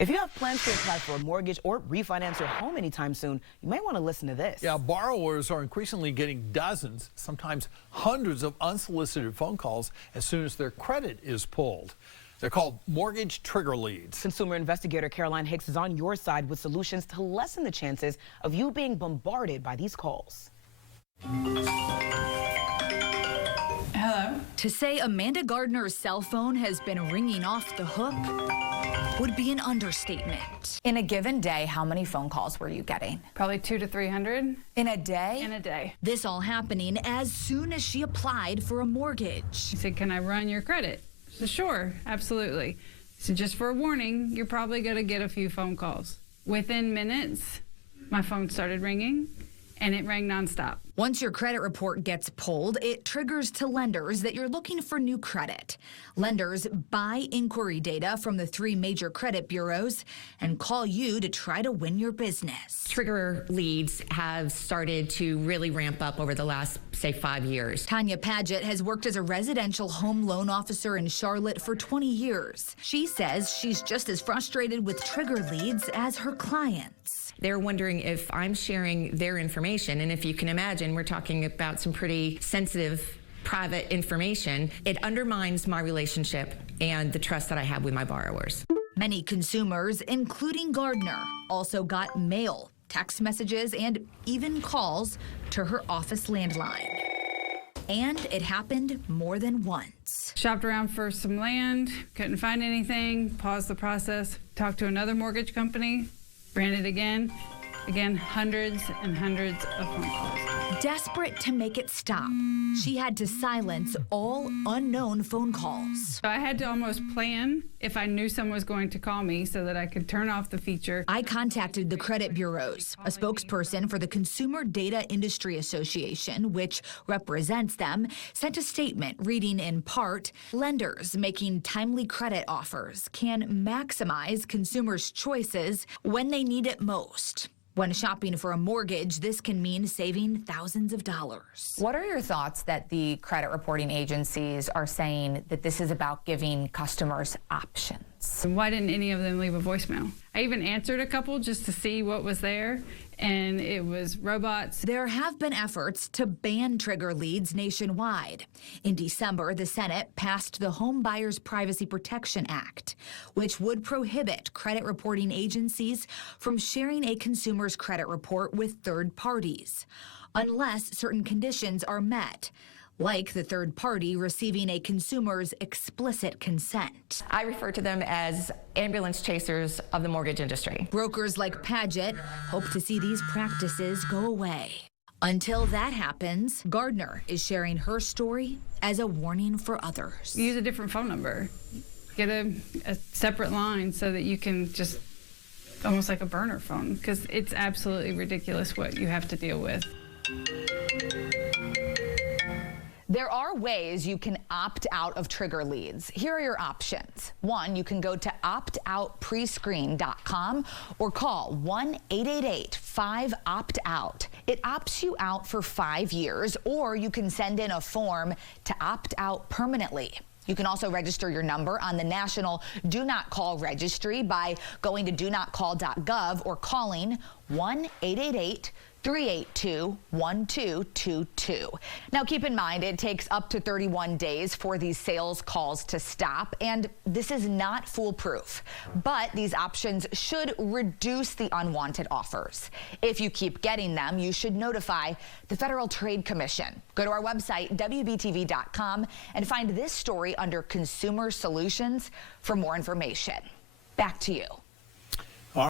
If you have plans to apply for a mortgage or refinance your home anytime soon, you might want to listen to this. Yeah, borrowers are increasingly getting dozens, sometimes hundreds of unsolicited phone calls as soon as their credit is pulled. They're called mortgage trigger leads. Consumer investigator Caroline Hicks is on your side with solutions to lessen the chances of you being bombarded by these calls. Hello? To say Amanda Gardner's cell phone has been ringing off the hook would be an understatement. In a given day, how many phone calls were you getting? Probably 200 to 300. In a day? In a day. This all happening as soon as she applied for a mortgage. She said, "Can I run your credit?" I said, "Sure, absolutely." So just for a warning, you're probably going to get a few phone calls. Within minutes, my phone started ringing, and it rang nonstop. Once your credit report gets pulled, it triggers to lenders that you're looking for new credit. Lenders buy inquiry data from the 3 major credit bureaus and call you to try to win your business. Trigger leads have started to really ramp up over the last, say, 5 years. Tanya Paget has worked as a residential home loan officer in Charlotte for 20 years. She says she's just as frustrated with trigger leads as her clients. They're wondering if I'm sharing their information, and if you can imagine, we're talking about some pretty sensitive, private information. It undermines my relationship and the trust that I have with my borrowers. Many consumers, including Gardner, also got mail, text messages, and even calls to her office landline. And it happened more than once. Shopped around for some land, couldn't find anything, paused the process, talked to another mortgage company, ran it again. Again, hundreds and hundreds of phone calls. Desperate to make it stop, she had to silence all unknown phone calls. So I had to almost plan if I knew someone was going to call me so that I could turn off the feature. I contacted the credit bureaus. A spokesperson for the Consumer Data Industry Association, which represents them, sent a statement reading in part, lenders making timely credit offers can maximize consumers' choices when they need it most. When shopping for a mortgage, this can mean saving thousands of dollars. What are your thoughts that the credit reporting agencies are saying that this is about giving customers options? Why didn't any of them leave a voicemail? I even answered a couple just to see what was there, and it was robots. There have been efforts to ban trigger leads nationwide. In December, the Senate passed the Home Buyers Privacy Protection Act, which would prohibit credit reporting agencies from sharing a consumer's credit report with third parties, unless certain conditions are met, like the third party receiving a consumer's explicit consent. I refer to them as ambulance chasers of the mortgage industry. Brokers like Paget hope to see these practices go away. Until that happens, Gardner is sharing her story as a warning for others. Use a different phone number. Get a separate line so that you can just, almost like a burner phone, because it's absolutely ridiculous what you have to deal with. There are ways you can opt out of trigger leads. Here are your options. 1, you can go to optoutprescreen.com or call 1-888-5-OPT-OUT. It opts you out for 5 years, or you can send in a form to opt out permanently. You can also register your number on the National Do Not Call Registry by going to donotcall.gov or calling 1-888-382-1222. Now keep in mind, it takes up to 31 days for these sales calls to stop, and this is not foolproof, but these options should reduce the unwanted offers. If you keep getting them, you should notify the Federal Trade Commission. Go to our website, WBTV.com, and find this story under Consumer Solutions for more information. Back to you.